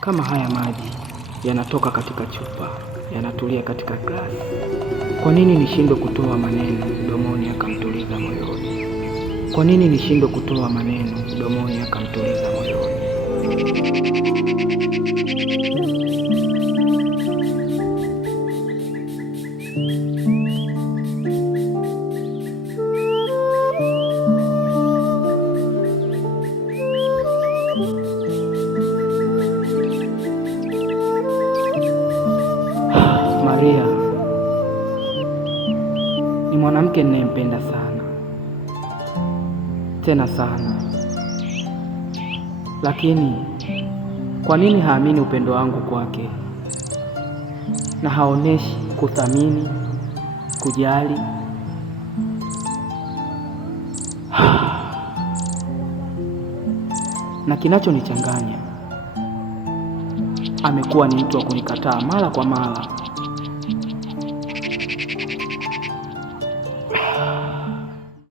Kama haya maji yanatoka katika chupa, yanatulia katika glasi, kwa nini nishindwe kutoa maneno mdomoni akamtuliza moyoni? Kwa nini nishindwe kutoa maneno mdomoni akamtuliza moyoni? Maria ni mwanamke ninayempenda sana, tena sana. Lakini kwa nini haamini upendo wangu kwake na haoneshi kuthamini, kujali? Na kinachonichanganya, amekuwa ni mtu wa kunikataa mara kwa mara